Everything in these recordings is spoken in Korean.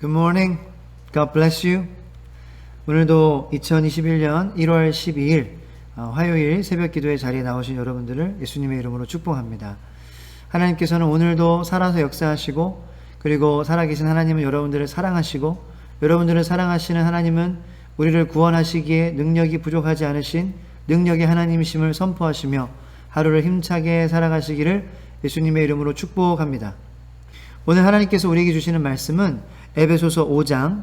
Good morning. God bless you. 오늘도 2021년 1월 12일 화요일 새벽 기도의 자리에 나오신 여러분들을 예수님의 이름으로 축복합니다. 하나님께서는 오늘도 살아서 역사하시고, 그리고 살아계신 하나님은 여러분들을 사랑하시고, 여러분들을 사랑하시는 하나님은 우리를 구원하시기에 능력이 부족하지 않으신 능력의 하나님이심을 선포하시며 하루를 힘차게 살아가시기를 예수님의 이름으로 축복합니다. 오늘 하나님께서 우리에게 주시는 말씀은 에베소서 5장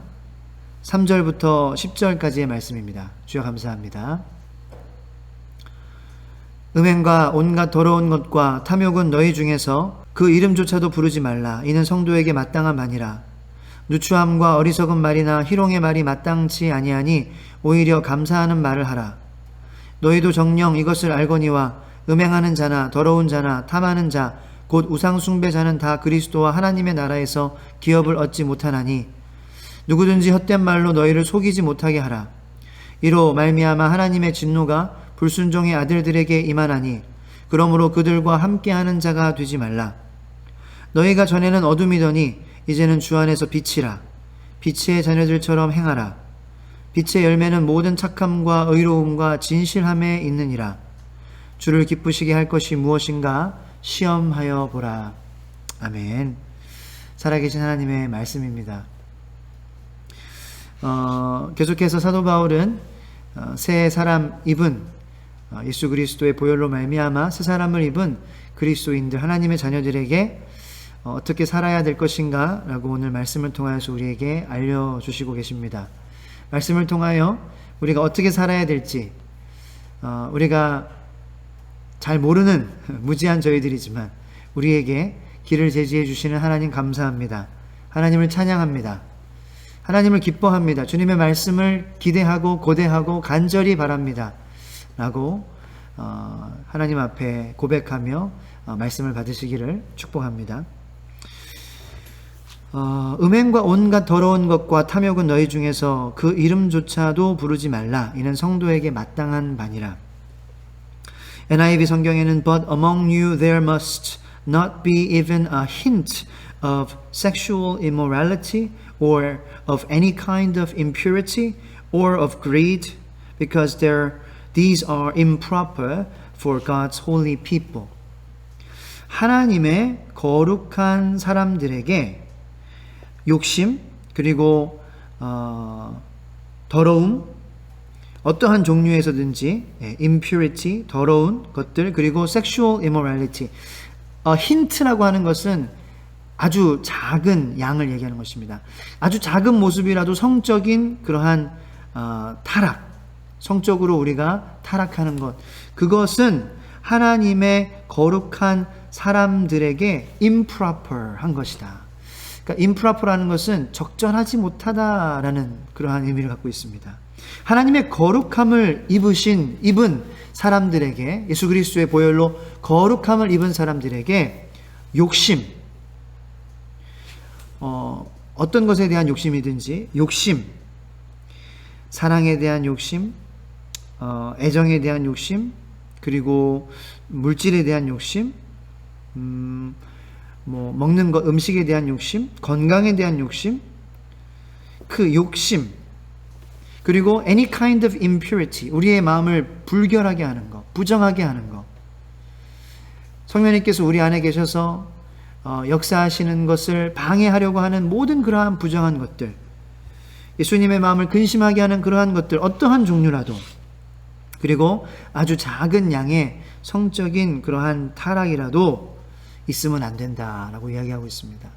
3절부터 10절까지의 말씀입니다. 주여 감사합니다. 음행과 온갖 더러운 것과 탐욕은 너희 중에서 그 이름조차도 부르지 말라. 이는 성도에게 마땅한 바니라. 누추함과 어리석은 말이나 희롱의 말이 마땅치 아니하니 오히려 감사하는 말을 하라. 너희도 정녕 이것을 알거니와 음행하는 자나 더러운 자나 탐하는 자 곧 우상 숭배자는 다 그리스도와 하나님의 나라에서 기업을 얻지 못하나니 누구든지 헛된 말로 너희를 속이지 못하게 하라. 이로 말미암아 하나님의 진노가 불순종의 아들들에게 임하나니 그러므로 그들과 함께하는 자가 되지 말라. 너희가 전에는 어둠이더니 이제는 주 안에서 빛이라. 빛의 자녀들처럼 행하라. 빛의 열매는 모든 착함과 의로움과 진실함에 있느니라. 주를 기쁘시게 할 것이 무엇인가 시험하여 보라. 아멘. 살아계신 하나님의 말씀입니다. 계속해서 사도 바울은 새 사람 입은 예수 그리스도의 보혈로 말미암아 새 사람을 입은 그리스도인들, 하나님의 자녀들에게 어떻게 살아야 될 것인가 라고 오늘 말씀을 통하여서 우리에게 알려주시고 계십니다. 말씀을 통하여 우리가 어떻게 살아야 될지 우리가 잘 모르는 무지한 저희들이지만 우리에게 길을 제시해 주시는 하나님 감사합니다. 하나님을 찬양합니다. 하나님을 기뻐합니다. 주님의 말씀을 기대하고 고대하고 간절히 바랍니다. 라고 하나님 앞에 고백하며 말씀을 받으시기를 축복합니다. 음행과 온갖 더러운 것과 탐욕은 너희 중에서 그 이름조차도 부르지 말라. 이는 성도에게 마땅한 바니라. NIV 성경에는 But among you there must not be even a hint of sexual immorality or of any kind of impurity or of greed, because these are improper for God's holy people. 하나님의 거룩한 사람들에게 욕심, 그리고 더러움, 어떠한 종류에서든지 impurity, 더러운 것들, 그리고 sexual immorality. 힌트라고 하는 것은 아주 작은 양을 얘기하는 것입니다. 아주 작은 모습이라도 성적인 그러한 타락, 성적으로 우리가 타락하는 것, 그것은 하나님의 거룩한 사람들에게 improper한 것이다. 그러니까 improper라는 것은 적절하지 못하다라는 그러한 의미를 갖고 있습니다. 하나님의 거룩함을 입은 사람들에게, 예수 그리스도의 보혈로 거룩함을 입은 사람들에게 욕심, 어떤 것에 대한 욕심이든지 욕심, 사랑에 대한 욕심, 애정에 대한 욕심, 그리고 물질에 대한 욕심, 먹는 것, 음식에 대한 욕심, 건강에 대한 욕심, 그 욕심, 그리고 any kind of impurity, 우리의 마음을 불결하게 하는 것, 부정하게 하는 것. 성령님께서 우리 안에 계셔서 역사하시는 것을 방해하려고 하는 모든 그러한 부정한 것들, 예수님의 마음을 근심하게 하는 그러한 것들, 어떠한 종류라도, 그리고 아주 작은 양의 성적인 그러한 타락이라도 있으면 안 된다라고 이야기하고 있습니다.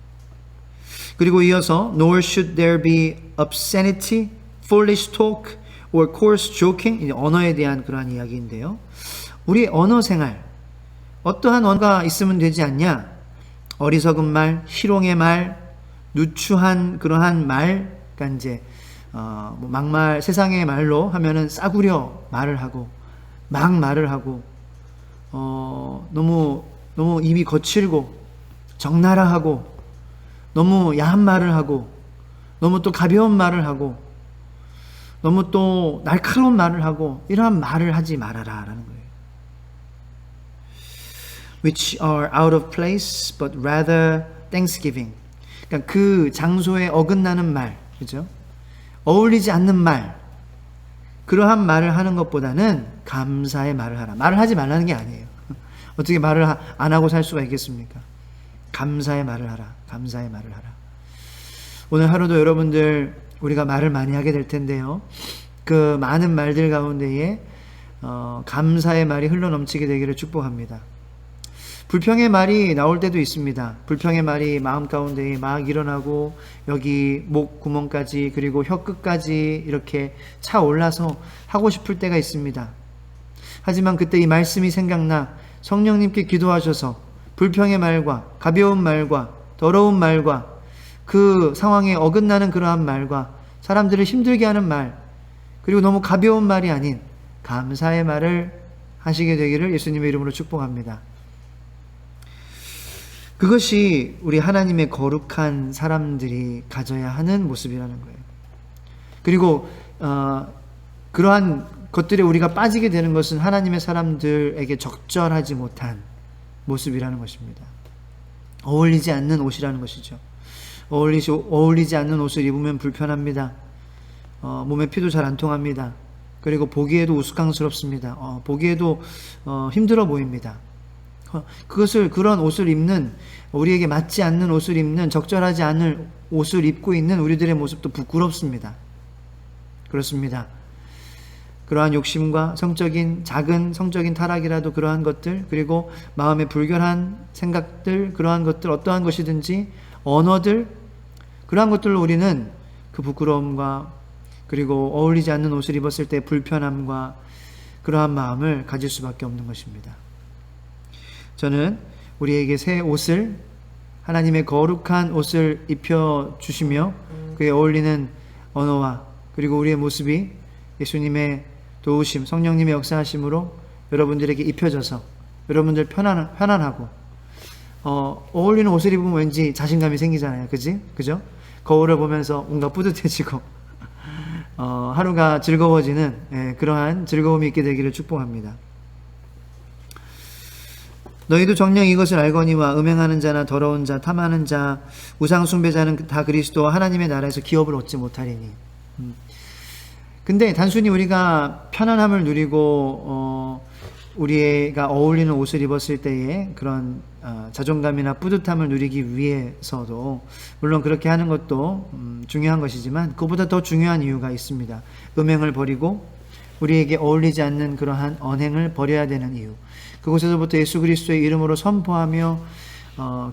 그리고 이어서 nor should there be obscenity, foolish talk or coarse joking, 언어에 대한 그러한 이야기인데요. 우리 언어 생활, 어떠한 언어가 있으면 되지 않냐? 어리석은 말, 희롱의 말, 누추한 그러한 말, 그러니까 이제 막말, 세상의 말로 하면은 싸구려 말을 하고 막 말을 하고 너무 입이 거칠고 적나라하고 너무 야한 말을 하고 너무 또 가벼운 말을 하고 너무 또 날카로운 말을 하고 이러한 말을 하지 말아라라는 거예요. which are out of place, but rather thanksgiving. 그러니까 그 장소에 어긋나는 말, 그죠? 어울리지 않는 말, 그러한 말을 하는 것보다는 감사의 말을 하라. 말을 하지 말라는 게 아니에요. 어떻게 말을 안 하고 살 수가 있겠습니까? 감사의 말을 하라. 감사의 말을 하라. 오늘 하루도 여러분들 우리가 말을 많이 하게 될 텐데요. 그 많은 말들 가운데에 감사의 말이 흘러넘치게 되기를 축복합니다. 불평의 말이 나올 때도 있습니다. 불평의 말이 마음 가운데에 막 일어나고 여기 목 구멍까지 그리고 혀 끝까지 이렇게 차올라서 하고 싶을 때가 있습니다. 하지만 그때 이 말씀이 생각나 성령님께 기도하셔서 불평의 말과 가벼운 말과 더러운 말과 그 상황에 어긋나는 그러한 말과 사람들을 힘들게 하는 말, 그리고 너무 가벼운 말이 아닌 감사의 말을 하시게 되기를 예수님의 이름으로 축복합니다. 그것이 우리 하나님의 거룩한 사람들이 가져야 하는 모습이라는 거예요. 그리고 그러한 것들에 우리가 빠지게 되는 것은 하나님의 사람들에게 적절하지 못한 모습이라는 것입니다. 어울리지 않는 옷이라는 것이죠. 어울리지 않는 옷을 입으면 불편합니다. 몸에 피도 잘 안 통합니다. 그리고 보기에도 우스꽝스럽습니다. 보기에도 힘들어 보입니다. 그런 옷을 입는, 우리에게 맞지 않는 옷을 입는, 적절하지 않은 옷을 입고 있는 우리들의 모습도 부끄럽습니다. 그렇습니다. 그러한 욕심과 작은 성적인 타락이라도 그러한 것들, 그리고 마음의 불결한 생각들, 그러한 것들, 어떠한 것이든지 언어들, 그러한 것들로 우리는 그 부끄러움과 그리고 어울리지 않는 옷을 입었을 때 불편함과 그러한 마음을 가질 수밖에 없는 것입니다. 저는 우리에게 새 옷을, 하나님의 거룩한 옷을 입혀주시며 그에 어울리는 언어와 그리고 우리의 모습이 예수님의 도우심, 성령님의 역사하심으로 여러분들에게 입혀져서 여러분들 편안하고 어울리는 옷을 입으면 왠지 자신감이 생기잖아요. 그죠? 거울을 보면서 뭔가 뿌듯해지고 하루가 즐거워지는 그러한 즐거움이 있게 되기를 축복합니다. 너희도 정녕 이것을 알거니와 음행하는 자나 더러운 자, 탐하는 자, 우상 숭배자는 다 그리스도와 하나님의 나라에서 기업을 얻지 못하리니. 근데 단순히 우리가 편안함을 누리고 우리가 어울리는 옷을 입었을 때의 그런 자존감이나 뿌듯함을 누리기 위해서도 물론 그렇게 하는 것도 중요한 것이지만 그보다 더 중요한 이유가 있습니다. 음행을 버리고 우리에게 어울리지 않는 그러한 언행을 버려야 되는 이유, 그곳에서부터 예수 그리스도의 이름으로 선포하며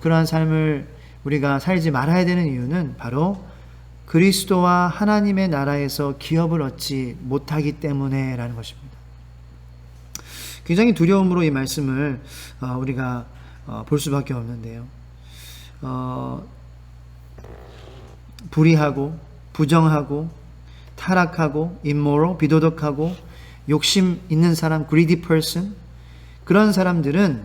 그러한 삶을 우리가 살지 말아야 되는 이유는 바로 그리스도와 하나님의 나라에서 기업을 얻지 못하기 때문에 라는 것입니다. 굉장히 두려움으로 이 말씀을 우리가 볼 수밖에 없는데요. 불의하고 부정하고 타락하고 immoral, 비도덕하고 욕심 있는 사람, greedy person, 그런 사람들은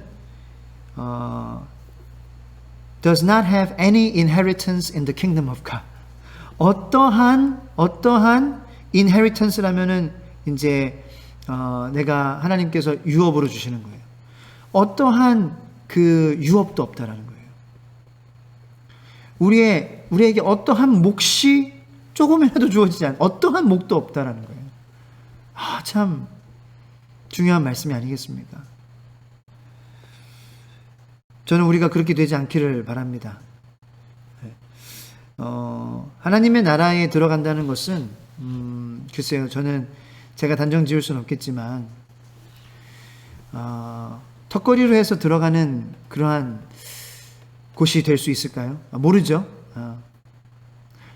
does not have any inheritance in the kingdom of God. 어떠한 inheritance라면은 이제 내가 하나님께서 유업으로 주시는 거예요. 어떠한 그 유업도 없다라는 거예요. 우리에게 어떠한 몫이 조금이라도 주어지지 않은 어떠한 몫도 없다라는 거예요. 참 중요한 말씀이 아니겠습니까? 저는 우리가 그렇게 되지 않기를 바랍니다. 하나님의 나라에 들어간다는 것은 글쎄요, 저는 제가 단정 지을 수는 없겠지만 턱걸이로 해서 들어가는 그러한 곳이 될 수 있을까요? 모르죠.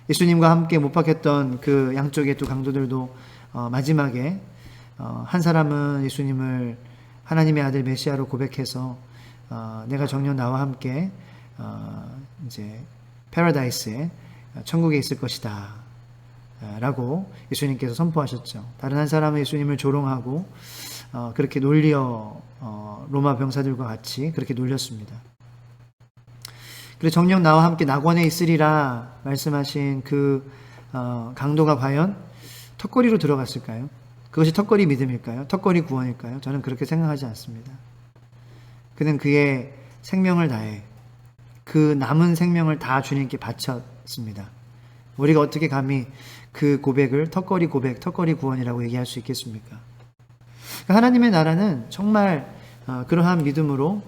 예수님과 함께 못 박혔던 그 양쪽의 두 강도들도 마지막에 한 사람은 예수님을 하나님의 아들 메시아로 고백해서 내가 정녕 나와 함께 이제 패러다이스에 천국에 있을 것이다 라고 예수님께서 선포하셨죠. 다른 한 사람은 예수님을 조롱하고 그렇게 놀려 로마 병사들과 같이 그렇게 놀렸습니다. 그래서 정녕 나와 함께 낙원에 있으리라 말씀하신 그 강도가 과연 턱걸이로 들어갔을까요? 그것이 턱걸이 믿음일까요? 턱걸이 구원일까요? 저는 그렇게 생각하지 않습니다. 그는 그의 생명을 다해 그 남은 생명을 다 주님께 바쳤습니다. 우리가 어떻게 감히 그 고백을 턱걸이 고백, 턱걸이 구원이라고 얘기할 수 있겠습니까? 하나님의 나라는 정말 그러한 믿음으로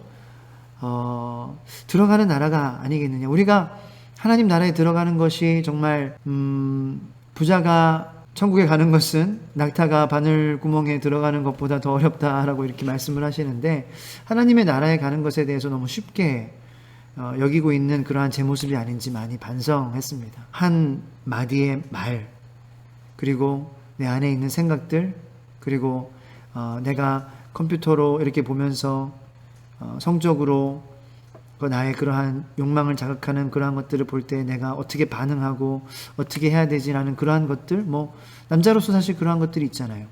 들어가는 나라가 아니겠느냐. 우리가 하나님 나라에 들어가는 것이 정말 부자가 천국에 가는 것은 낙타가 바늘 구멍에 들어가는 것보다 더 어렵다라고 이렇게 말씀을 하시는데, 하나님의 나라에 가는 것에 대해서 너무 쉽게 여기고 있는 그러한 제 모습이 아닌지 많이 반성했습니다. 한 마디의 말, 그리고 내 안에 있는 생각들, 그리고 내가 컴퓨터로 이렇게 보면서 성적으로 나의 그러한 욕망을 자극하는 그러한 것들을 볼 때 내가 어떻게 반응하고 어떻게 해야 되지라는 그러한 것들, 남자로서 사실 그러한 것들이 있잖아요.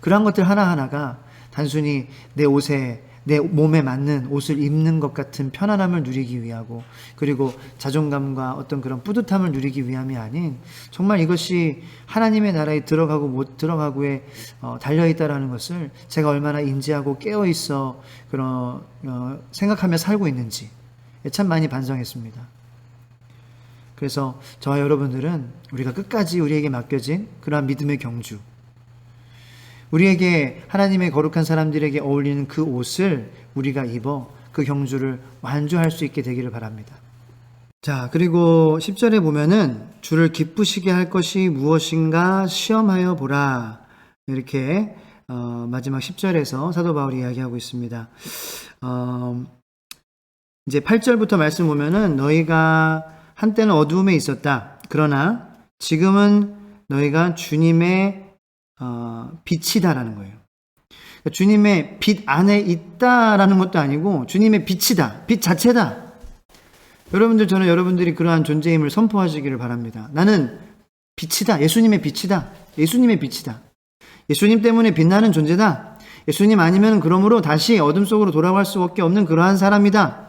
그러한 것들 하나하나가 단순히 내 옷에, 내 몸에 맞는 옷을 입는 것 같은 편안함을 누리기 위하고, 그리고 자존감과 어떤 그런 뿌듯함을 누리기 위함이 아닌, 정말 이것이 하나님의 나라에 들어가고 못 들어가고에 달려있다라는 것을 제가 얼마나 인지하고 깨어있어 생각하며 살고 있는지 참 많이 반성했습니다. 그래서 저와 여러분들은 우리가 끝까지 우리에게 맡겨진 그러한 믿음의 경주, 우리에게 하나님의 거룩한 사람들에게 어울리는 그 옷을 우리가 입어 그 경주를 완주할 수 있게 되기를 바랍니다. 자, 그리고 10절에 보면은 주를 기쁘시게 할 것이 무엇인가 시험하여 보라, 이렇게 마지막 10절에서 사도 바울이 이야기하고 있습니다. 이제 8절부터 말씀 보면은 너희가 한때는 어두움에 있었다. 그러나 지금은 너희가 주님의 빛이다라는 거예요. 그러니까 주님의 빛 안에 있다라는 것도 아니고 주님의 빛이다. 빛 자체다. 여러분들, 저는 여러분들이 그러한 존재임을 선포하시기를 바랍니다. 나는 빛이다. 예수님의 빛이다. 예수님의 빛이다. 예수님 때문에 빛나는 존재다. 예수님 아니면 그러므로 다시 어둠 속으로 돌아갈 수밖에 없는 그러한 사람이다.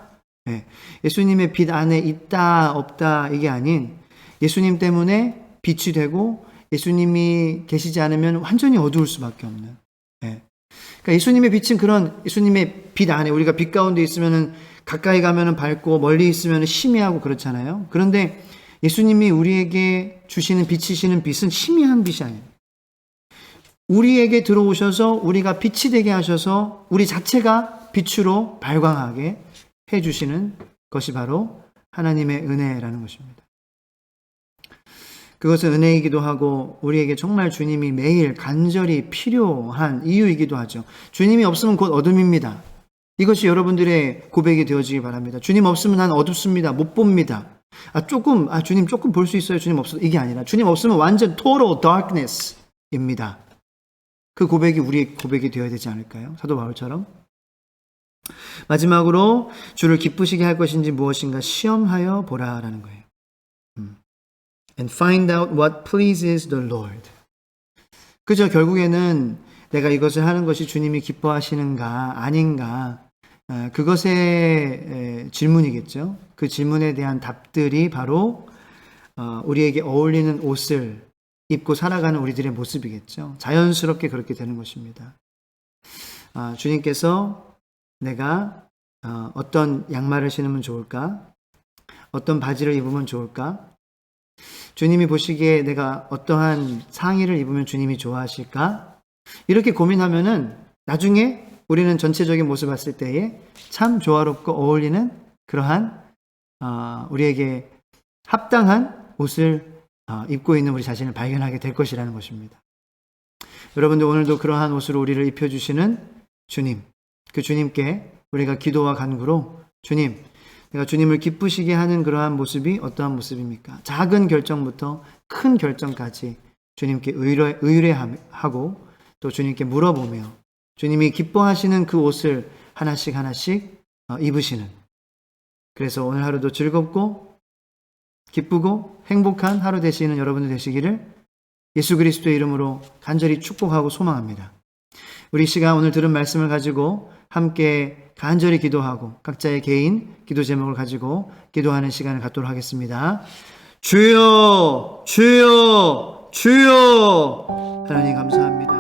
예수님의 빛 안에 있다 없다 이게 아닌, 예수님 때문에 빛이 되고 예수님이 계시지 않으면 완전히 어두울 수밖에 없는. 그러니까 예수님의 빛은 그런 예수님의 빛 안에, 우리가 빛 가운데 있으면은 가까이 가면은 밝고 멀리 있으면은 희미하고 그렇잖아요. 그런데 예수님이 우리에게 주시는 비치시는 빛은 희미한 빛이 아니에요. 우리에게 들어오셔서 우리가 빛이 되게 하셔서 우리 자체가 빛으로 발광하게 해주시는 것이 바로 하나님의 은혜라는 것입니다. 그것은 은혜이기도 하고 우리에게 정말 주님이 매일 간절히 필요한 이유이기도 하죠. 주님이 없으면 곧 어둠입니다. 이것이 여러분들의 고백이 되어지기 바랍니다. 주님 없으면 난 어둡습니다. 못 봅니다. 주님 조금 볼 수 있어요. 주님 없어도. 이게 아니라 주님 없으면 완전 total darkness입니다. 그 고백이 우리의 고백이 되어야 되지 않을까요? 사도 바울처럼. 마지막으로 주를 기쁘시게 할 것인지 무엇인가 시험하여 보라라는 거예요. And find out what pleases the Lord. 그저 결국에는 내가 이것을 하는 것이 주님이 기뻐하시는가 아닌가, 그것의 질문이겠죠. 그 질문에 대한 답들이 바로 우리에게 어울리는 옷을 입고 살아가는 우리들의 모습이겠죠. 자연스럽게 그렇게 되는 것입니다. 주님께서 내가 어떤 양말을 신으면 좋을까? 어떤 바지를 입으면 좋을까? 주님이 보시기에 내가 어떠한 상의를 입으면 주님이 좋아하실까? 이렇게 고민하면은 나중에 우리는 전체적인 모습을 봤을 때에 참 조화롭고 어울리는 그러한 우리에게 합당한 옷을 입고 있는 우리 자신을 발견하게 될 것이라는 것입니다. 여러분들, 오늘도 그러한 옷으로 우리를 입혀주시는 주님, 그 주님께 우리가 기도와 간구로, 주님, 내가 주님을 기쁘시게 하는 그러한 모습이 어떠한 모습입니까? 작은 결정부터 큰 결정까지 주님께 의뢰하고 또 주님께 물어보며 주님이 기뻐하시는 그 옷을 하나씩 입으시는, 그래서 오늘 하루도 즐겁고 기쁘고 행복한 하루 되시는 여러분들 되시기를 예수 그리스도의 이름으로 간절히 축복하고 소망합니다. 우리 시간 오늘 들은 말씀을 가지고 함께 간절히 기도하고 각자의 개인 기도 제목을 가지고 기도하는 시간을 갖도록 하겠습니다. 주여, 주여, 주여. 하나님 감사합니다.